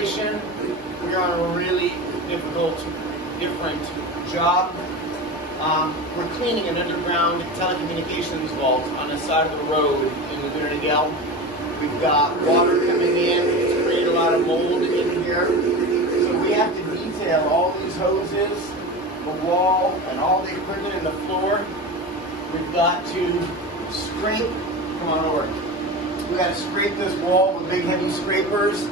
illustration, we're on a really different job. We're cleaning an underground telecommunications vault on the side of the road in Laguna Niguel. We've got water coming in to create a lot of mold in here. So we have to detail all these hoses, the wall, and all the equipment in the floor. We've got to scrape, come on over. We've got to scrape this wall with big heavy scrapers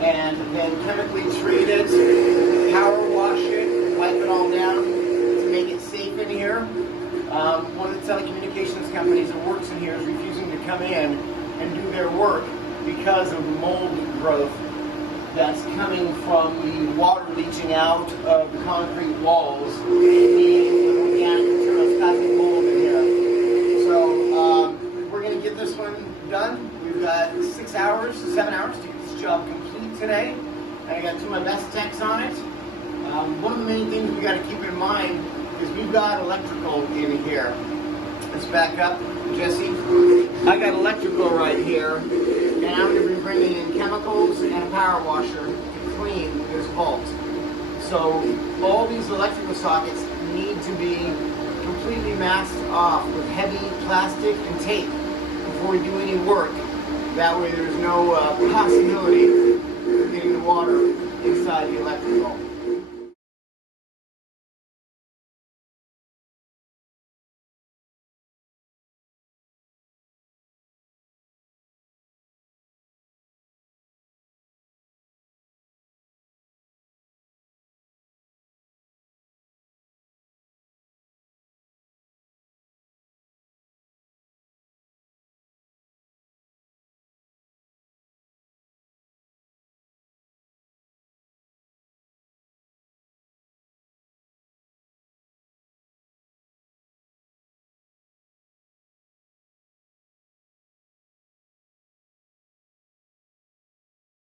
and then chemically treat it, power wash it, wipe it all down to make it safe in here. One of the telecommunications companies that works in here is refusing to come in and do their work because of the mold growth that's coming from the water leaching out of the concrete walls, the organic materials causing mold in here. So we're going to get this one done. We've got 7 hours to get this job complete today. And I got two of my best techs on it. One of the main things we got to keep in mind is we've got electrical in here. Let's back up, Jesse. I got electrical right here, and I'm going to be bringing in chemicals and a power washer to clean this vault. So all these electrical sockets need to be completely masked off with heavy plastic and tape before we do any work. That way there's no possibility of getting the water inside the electrical.